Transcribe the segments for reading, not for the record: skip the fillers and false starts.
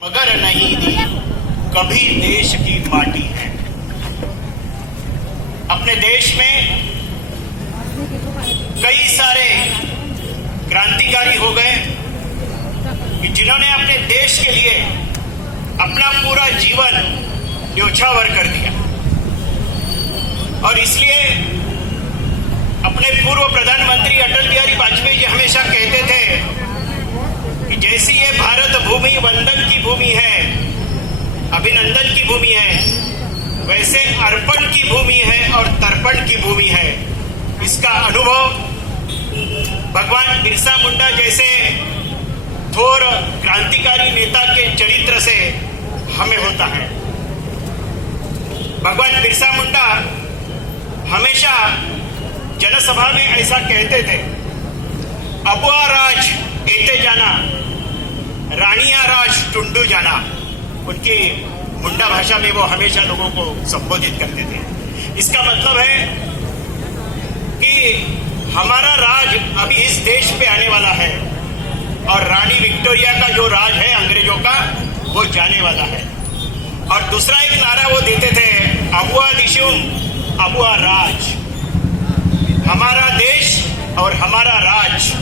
मगर नहीं दी कभी देश की माटी है। अपने देश में कई सारे क्रांतिकारी हो गए कि जिन्होंने अपने देश के लिए अपना पूरा जीवन न्योछावर कर दिया। और इसलिए अपने पूर्व प्रधानमंत्री अटल बिहारी वाजपेयी जी हमेशा कहते थे कि जैसी ये भारत भूमि वंदन की भूमि है, अभिनंदन की भूमि है, वैसे अर्पण की भूमि है और तर्पण की भूमि है। इसका अनुभव भगवान बिरसा मुंडा जैसे थोर क्रांतिकारी नेता के चरित्र से हमें होता है। भगवान बिरसा मुंडा हमेशा जनसभा में ऐसा कहते थे, अबुआ राज एते जाना, रानिया राज टुंडू जाना। उनकी मुंडा भाषा में वो हमेशा लोगों को संबोधित करते थे। इसका मतलब है कि हमारा राज अभी इस देश पे आने वाला है और रानी विक्टोरिया का जो राज है अंग्रेजों का, वो जाने वाला है। और दूसरा एक नारा वो देते थे, अबुआ दिशुम अबुआ राज, हमारा देश और हमारा राज।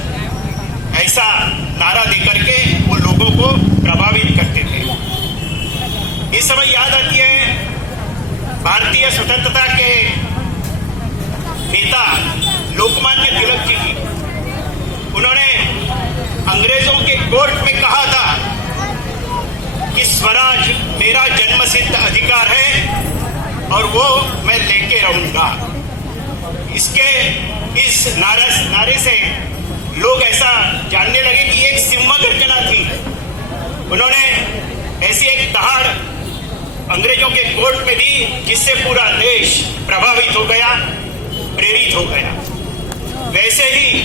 ऐसा नारा देकर के वो लोगों को प्रभावित करते थे। इस समय याद आती है भारतीय स्वतंत्रता के नेता लोकमान्य तिलक जी की। उन्होंने अंग्रेजों के कोर्ट में कहा था कि स्वराज मेरा जन्मसिद्ध अधिकार है और वो मैं लेके रहूंगा। इस नारे से लोग ऐसा जानने लगे कि एक सिम्हा गर्जना थी। उन्होंने ऐसी एक दहाड़ अंग्रेजों के कोर्ट में दी जिससे पूरा देश प्रभावित हो गया, प्रेरित हो गया। वैसे ही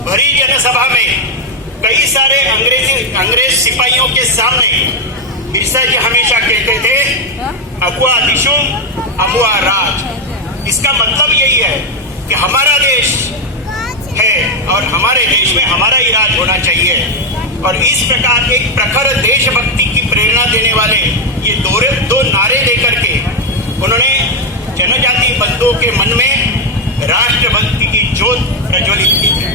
भरी जनसभा में कई सारे अंग्रेज सिपाहियों के सामने बिरसा जी हमेशा कहते थे, अबुआ दिशुम अबुआ राज। इसका मतलब यही है कि हमारा देश है और हमारे देश में हमारा ही राज होना चाहिए। और इस प्रकार एक प्रखर देशभक्ति की प्रेरणा देने वाले ये दो नारे लेकर के उन्होंने जनजाति बंधुओं के मन में राष्ट्रभक्ति की ज्योत प्रज्वलित की है।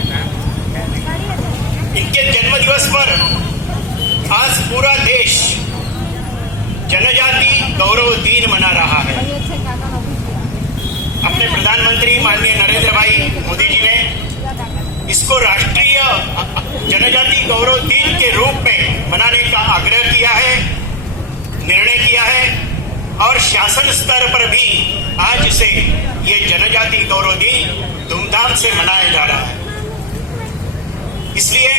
इनके जन्मदिवस पर आज पूरा देश जनजाति गौरव दिन मना रहा है। अपने प्रधानमंत्री माननीय नरेंद्र भाई मोदी जी ने इसको राष्ट्रीय जनजाति गौरव दिन के रूप में मनाने का आग्रह किया है, निर्णय किया है। और शासन स्तर पर भी आज से ये जनजाति गौरव दिन धूमधाम से मनाया जा रहा है। इसलिए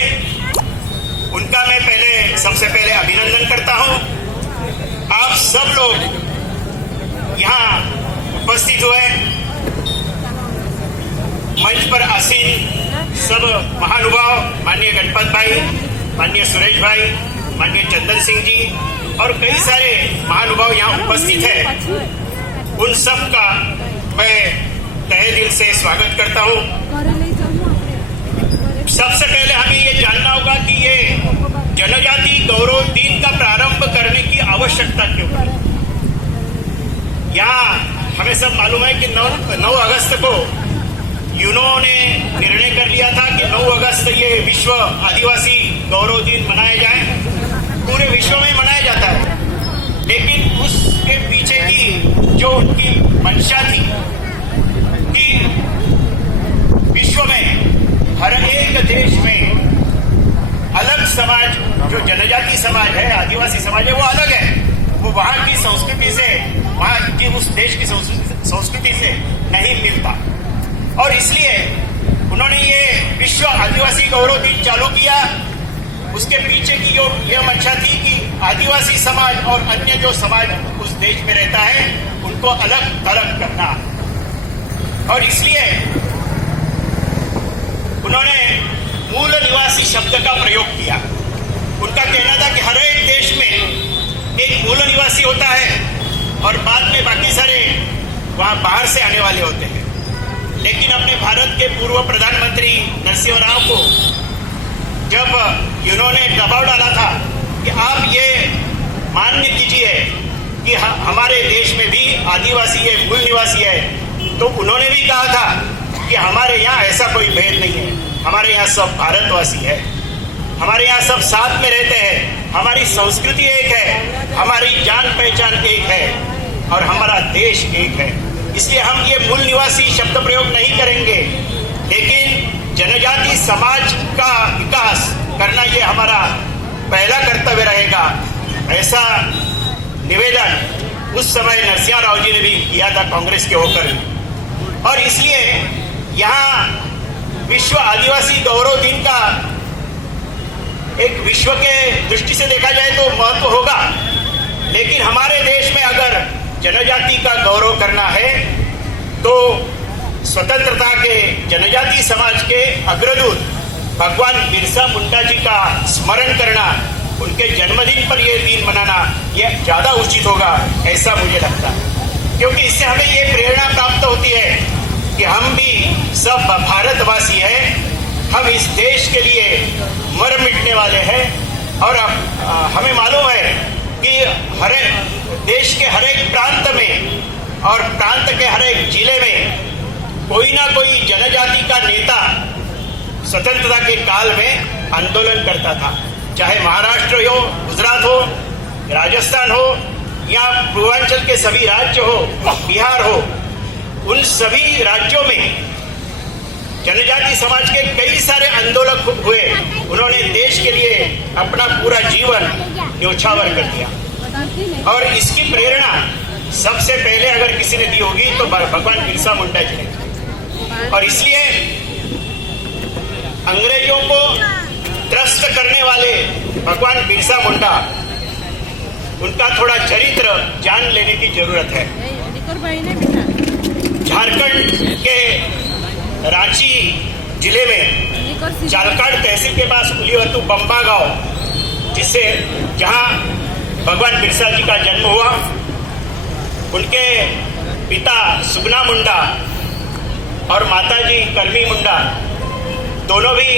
उनका मैं सबसे पहले अभिनंदन करता हूं। आप सब लोग यहाँ उपस्थित हुए, मंच पर आसीन सब महानुभाव, माननीय गणपत भाई, माननीय सुरेश भाई, माननीय चंदन सिंह जी और कई सारे महानुभाव यहाँ उपस्थित हैं। उन सब का मैं तहे दिल से स्वागत करता हूँ। सबसे पहले हमें ये जानना होगा कि ये जनजाति गौरव दिन का प्रारंभ करने की आवश्यकता क्यों है। यहाँ हमें सब मालूम है कि 9 अगस्त को यूनो ने निर्णय कर लिया था कि 9 अगस्त ये विश्व आदिवासी गौरव दिन मनाया जाए। पूरे विश्व में मनाया जाता है, लेकिन उसके पीछे की जो उनकी मंशा थी कि विश्व में हर एक देश में अलग समाज, जो जनजाति समाज है, आदिवासी समाज है, वो अलग है। वो वहां की संस्कृति से, वहां की उस देश की संस्कृति से नहीं मिलता। और इसलिए उन्होंने ये विश्व आदिवासी गौरव दिन चालू किया। उसके पीछे की जो ये मंशा थी कि आदिवासी समाज और अन्य जो समाज उस देश में रहता है उनको अलग थलग करना। और इसलिए उन्होंने मूल निवासी शब्द का प्रयोग किया। उनका कहना था कि हर एक देश में एक मूल निवासी होता है और बाद में बाकी सारे वहां बाहर से आने वाले होते हैं। लेकिन अपने भारत के पूर्व प्रधानमंत्री नरसिंह राव को जब इन्होंने दबाव डाला था कि आप ये हमारे देश में भी आदिवासी है, मूल निवासी है, तो उन्होंने भी कहा था कि हमारे यहाँ ऐसा कोई भेद नहीं है, हमारे यहाँ सब भारतवासी है, हमारे यहाँ सब साथ में रहते हैं, हमारी संस्कृति एक है, हमारी जान पहचान एक है और हमारा देश एक है। इसलिए हम ये मूल निवासी शब्द प्रयोग नहीं करेंगे, लेकिन जनजाति समाज का विकास करना ये हमारा पहला कर्तव्य रहेगा, ऐसा निवेदन उस समय नरसिंह राव जी ने भी किया था कांग्रेस के होकर। और इसलिए यहाँ विश्व आदिवासी गौरव दिन का एक विश्व के दृष्टि से देखा जाए तो महत्व होगा, लेकिन हमारे देश में अगर जनजाति का गौरव करना है तो स्वतंत्रता के जनजाति समाज के अग्रदूत भगवान बिरसा मुंडा जी का स्मरण करना, उनके जन्मदिन पर यह दिन मनाना यह ज्यादा उचित होगा, ऐसा मुझे लगता है। क्योंकि इससे हमें ये प्रेरणा प्राप्त होती है कि हम भी सब भारतवासी हैं, हम इस देश के लिए मर मिटने वाले हैं। और हमें मालूम है कि हर देश के हर एक प्रांत में और प्रांत के हर एक जिले में कोई ना कोई जनजाति का नेता स्वतंत्रता के काल में आंदोलन करता था, चाहे महाराष्ट्र हो, गुजरात हो, राजस्थान हो या पूर्वांचल के सभी राज्य हो, बिहार हो, उन सभी राज्यों में जनजाति समाज के कई सारे आंदोलन हुए। उन्होंने देश के लिए अपना पूरा जीवन न्योछावर कर दिया और इसकी प्रेरणा सबसे पहले अगर किसी ने दी होगी तो भगवान बिरसा मुंडा जी ने। और इसलिए अंग्रेजों को त्रस्त करने वाले भगवान बिरसा मुंडा, उनका थोड़ा चरित्र जान लेने की जरूरत है। झारखंड के रांची जिले में चालकाड़ तहसील के पास उलिवतु बम्बा गांव, जिससे जहां भगवान बिरसा जी का जन्म हुआ, उनके पिता सुगना मुंडा और माताजी कर्मी मुंडा दोनों भी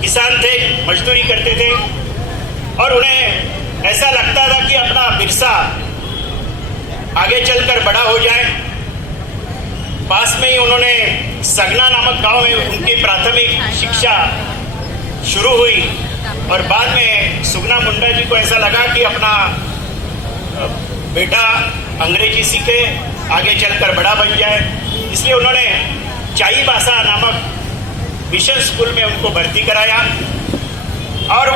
किसान थे, मजदूरी करते थे और उन्हें ऐसा लगता था कि अपना बिरसा आगे चलकर बड़ा हो जाए। पास में ही उन्होंने सगना नामक गांव में उनकी प्राथमिक शिक्षा शुरू हुई और बाद में सुगना मुंडा जी को ऐसा लगा कि अपना बेटा अंग्रेजी सीखे, आगे चलकर बड़ा बन जाए, इसलिए उन्होंने चाईबासा नामक मिशन स्कूल में उनको भर्ती कराया और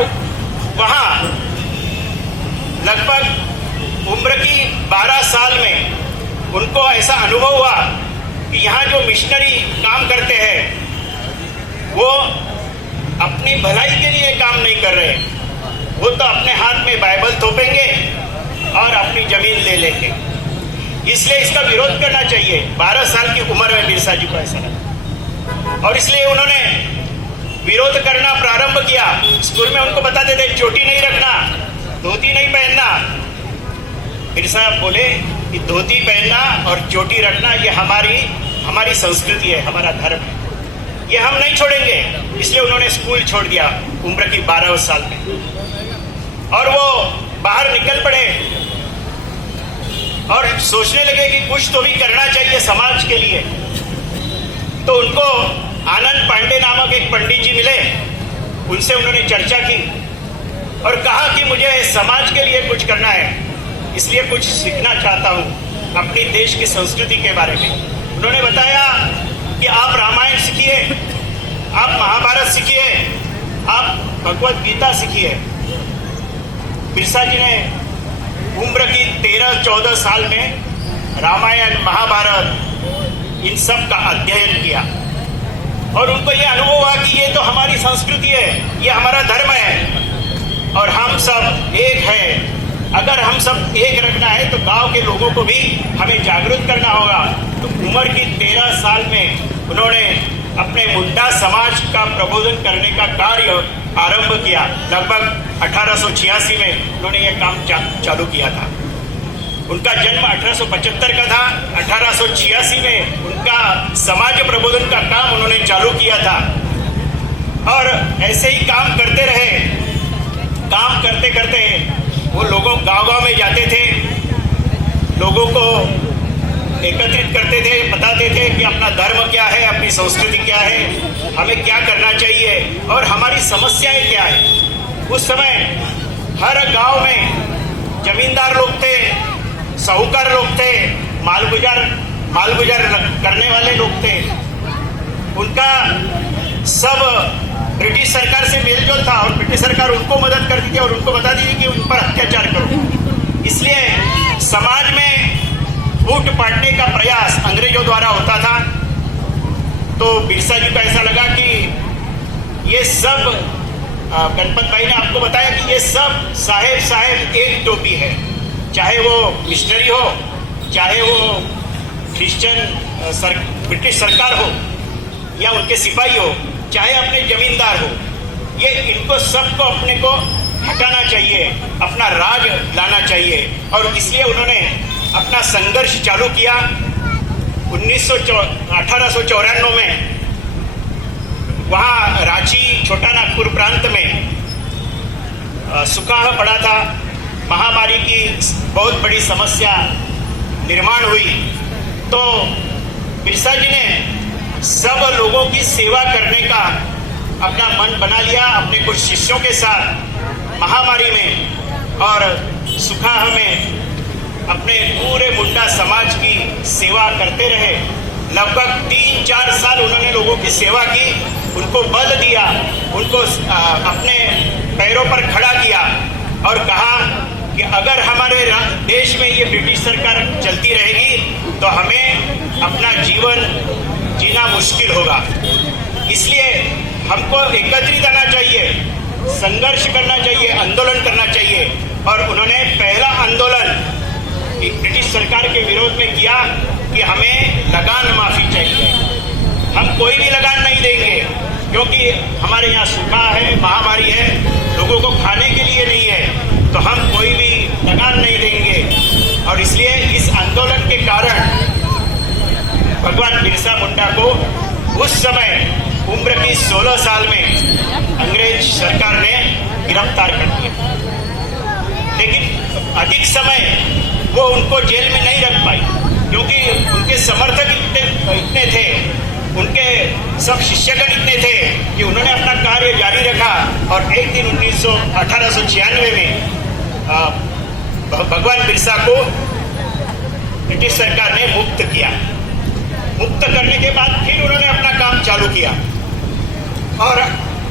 वहां लगभग उम्र की 12 साल में उनको ऐसा अनुभव हुआ कि यहाँ जो मिशनरी काम करते हैं वो अपनी भलाई के लिए काम नहीं कर रहे, वो तो अपने हाथ में बाइबल थोपेंगे और अपनी जमीन ले लेंगे। इसलिए इसका विरोध करना चाहिए। 12 साल की उम्र में बिरसा जी को ऐसा लगा और इसलिए उन्होंने विरोध करना प्रारंभ किया। स्कूल में उनको बताते थे चोटी नहीं रखना, धोती नहीं पहनना। बिरसा बोले कि धोती पहनना और चोटी रखना ये हमारी संस्कृति है, हमारा धर्म है, ये हम नहीं छोड़ेंगे। इसलिए उन्होंने स्कूल छोड़ दिया उम्र की 12 साल में और वो बाहर निकल पड़े और सोचने लगे कि कुछ तो भी करना चाहिए समाज के लिए। तो उनको आनंद पांडे नामक एक पंडित जी मिले, उनसे उन्होंने चर्चा की और कहा कि मुझे समाज के लिए कुछ करना है, इसलिए कुछ सीखना चाहता हूँ अपनी देश की संस्कृति के बारे में। उन्होंने बताया कि आप रामायण सीखिए, आप महाभारत सीखिए, आप भगवत गीता सीखिए। बिरसा जी ने उम्र की 13-14 साल में रामायण, महाभारत इन सब का अध्ययन किया और उनको ये अनुभव हुआ कि ये तो हमारी संस्कृति है, ये हमारा धर्म है और हम सब एक हैं। अगर हम सब एक रखना है तो गांव के लोगों को भी हमें जागरूक करना होगा। तो उम्र की 13 साल में उन्होंने अपने मुंडा समाज का प्रबोधन करने का कार्य आरंभ किया। लगभग 1886 में उन्होंने यह काम चालू किया था। उनका जन्म 1875 का था। 1886 में उनका समाज प्रबोधन का काम उन्होंने चालू किया था और ऐसे ही काम करते रहे। काम करते करते वो लोगों गांव-गांव में जाते थे, लोगों को एकत्रित करते थे, बताते थे कि अपना धर्म क्या है, अपनी संस्कृति क्या है, हमें क्या करना चाहिए और हमारी समस्याएं क्या है। उस समय हर गांव में जमींदार लोग थे, साहूकार लोग थे, मालगुजार करने वाले लोग थे। उनका सब ब्रिटिश सरकार से मेलजोल था और ब्रिटिश सरकार उनको मदद करती थी और उनको बताती थी कि उन पर अत्याचार करो। इसलिए समाज में फूट पाटने का प्रयास अंग्रेजों द्वारा होता था। तो बिरसा जी को ऐसा लगा कि ये सब, गणपत भाई ने आपको बताया कि ये सब साहेब एक टोपी है, चाहे वो मिशनरी हो, चाहे वो क्रिश्चियन ब्रिटिश सरकार हो या उनके सिपाही हो, चाहे अपने जमींदार हो, ये इनको सबको अपने को हटाना चाहिए, अपना राज लाना चाहिए। और इसलिए उन्होंने अपना संघर्ष चालू किया। 1894 में वहाँ रांची, छोटा नागपुर प्रांत में सुखाह पड़ा था, महामारी की बहुत बड़ी समस्या निर्माण हुई। तो बिरसा जी ने सब लोगों की सेवा करने का अपना मन बना लिया, अपने कुछ शिष्यों के साथ महामारी में और सुखाह में अपने पूरे मुंडा समाज की सेवा करते रहे। लगभग 3-4 साल उन्होंने लोगों की सेवा की, उनको बल दिया, उनको अपने पैरों पर खड़ा किया और कहा कि अगर हमारे देश में ये ब्रिटिश सरकार चलती रहेगी तो हमें अपना जीवन जीना मुश्किल होगा। इसलिए हमको एकत्रित आना चाहिए, संघर्ष करना चाहिए, आंदोलन करना चाहिए। और उन्होंने पहला आंदोलन ब्रिटिश सरकार के विरोध में किया कि हमें लगान माफी चाहिए। हम कोई भी लगान नहीं देंगे क्योंकि हमारे यहाँ सूखा है, महामारी है, लोगों को खाने के लिए नहीं है, तो हम कोई भी लगान नहीं देंगे। और इसलिए इस आंदोलन के कारण भगवान बिरसा मुंडा को उस समय उम्र की 16 साल में अंग्रेज सरकार ने गिरफ्तार कर लिया। लेकिन अधिक समय वो उनको जेल में नहीं रख पाई क्योंकि उनके समर्थक इतने थे, उनके सब शिष्यगण इतने थे कि उन्होंने अपना कार्य जारी रखा। और एक दिन 1896 में भगवान बिरसा को ब्रिटिश सरकार ने मुक्त किया। मुक्त करने के बाद फिर उन्होंने अपना काम चालू किया और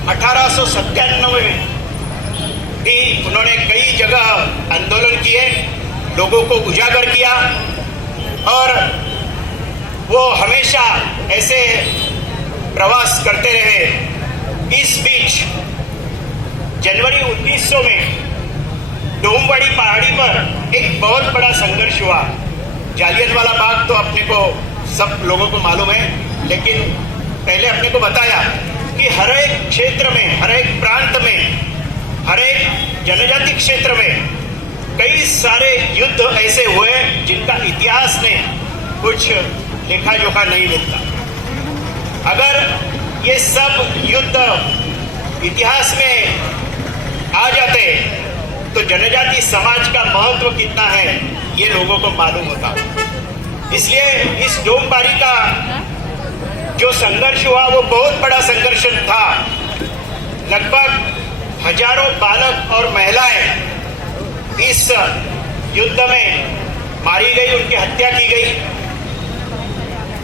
1897 में भी उन्होंने कई जगह आंदोलन किए, लोगों को उजागर किया और वो हमेशा ऐसे प्रवास करते रहे। इस बीच जनवरी 1900 में डोमवाड़ी पहाड़ी पर एक बहुत बड़ा संघर्ष हुआ। जालियनवाला बाग तो अपने को सब लोगों को मालूम है, लेकिन पहले अपने को बताया कि हर एक क्षेत्र में, हर एक प्रांत में, हर एक जनजाति क्षेत्र में कई सारे युद्ध ऐसे हुए जिनका इतिहास ने कुछ लेखा जोखा नहीं लिखता। अगर ये सब युद्ध इतिहास में आ जाते तो जनजाति समाज का महत्व कितना है ये लोगों को मालूम होता। इसलिए इस डोमबारी का जो संघर्ष हुआ वो बहुत बड़ा संघर्ष था। लगभग हजारों बालक और महिलाएं इस युद्ध में मारी गई, उनकी हत्या की गई।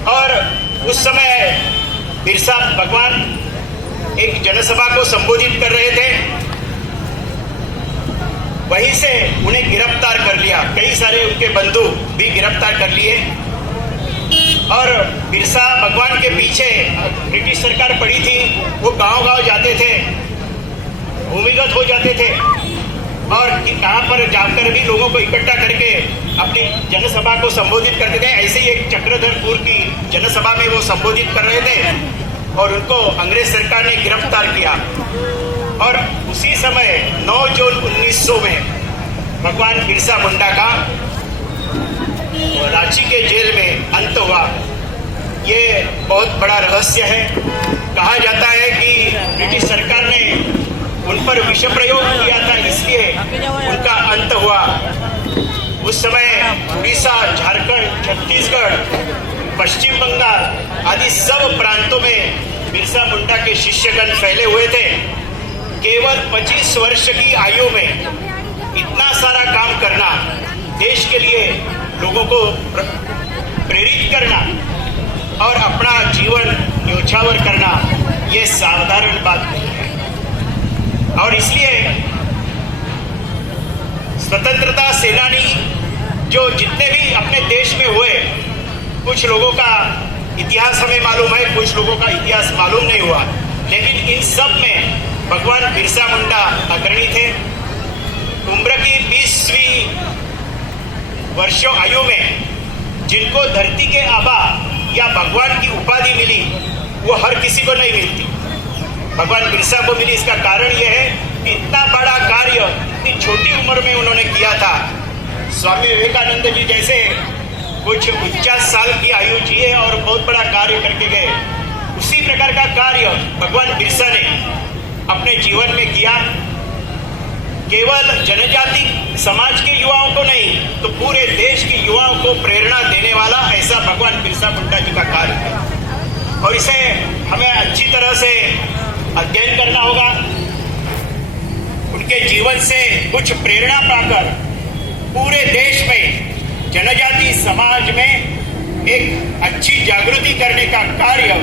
और उस समय बिरसा भगवान एक जनसभा को संबोधित कर रहे थे, वहीं से उन्हें गिरफ्तार कर लिया। कई सारे उनके बंधु भी गिरफ्तार कर लिए और बिरसा भगवान के पीछे ब्रिटिश सरकार पड़ी थी, वो गांव-गांव जाते थे, भूमिगत हो जाते थे और कहाँ पर जाकर भी लोगों को इकट्ठा करके अपनी जनसभा को संबोधित करते थे। ऐसे ही एक चक्रधरपुर की जनसभा में वो संबोधित कर रहे थे और उनको अंग्रेज सरकार ने गिरफ्तार किया। और उसी समय 9 जून 1900 में भगवान बिरसा मुंडा का रांची के जेल में अंत हुआ। ये बहुत बड़ा रहस्य है। कहा जाता है कि ब्रिटिश सरकार ने उन पर विष प्रयोग किया था, इसलिए उनका अंत हुआ। उस समय उड़ीसा, झारखंड, छत्तीसगढ़, पश्चिम बंगाल आदि सब प्रांतों में बिरसा मुंडा के शिष्यगण फैले हुए थे। केवल 25 वर्ष की आयु में इतना सारा काम करना, देश के लिए लोगों को प्रेरित करना और अपना जीवन न्योछावर करना, ये साधारण बात नहीं है। और इसलिए स्वतंत्रता सेनानी जो जितने भी अपने देश में हुए, कुछ लोगों का इतिहास हमें मालूम है, कुछ लोगों का इतिहास मालूम नहीं हुआ, लेकिन इन सब में भगवान बिरसा मुंडा अग्रणी थे। उम्र की 20वीं वर्षों आयु में जिनको धरती के आबा या भगवान की उपाधि मिली, वो हर किसी को नहीं मिलती। भगवान बिरसा को मिली। इसका कारण यह है कि इतना बड़ा कार्य इतनी छोटी उम्र में उन्होंने किया था। स्वामी विवेकानंद जी जैसे कुछ 50 साल की आयु जिए और बहुत बड़ा कार्य करके गए, उसी प्रकार का कार्य भगवान बिरसा ने अपने जीवन में किया। केवल जनजाति समाज के युवाओं को नहीं, तो पूरे देश के युवाओं को प्रेरणा देने वाला ऐसा भगवान बिरसा मुंडा जी का कार्य है। और इसे हमें अच्छी तरह से अध्ययन करना होगा, उनके जीवन से कुछ प्रेरणा पाकर पूरे देश में जनजाति समाज में एक अच्छी जागृति करने का कार्य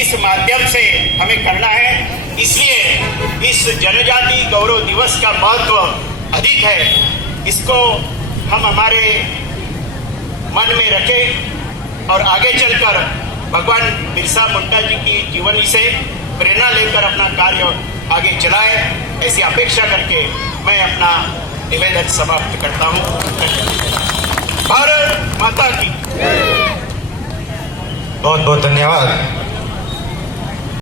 इस माध्यम से हमें करना है। इसलिए इस जनजाति गौरव दिवस का महत्व अधिक है। इसको हम हमारे मन में रखें और आगे चलकर भगवान बिरसा मुंडा जी की जीवनी से प्रेरणा लेकर अपना कार्य आगे चलाए, ऐसी अपेक्षा करके मैं अपना निवेदन समाप्त करता हूँ। भारत माता की बहुत बहुत धन्यवाद।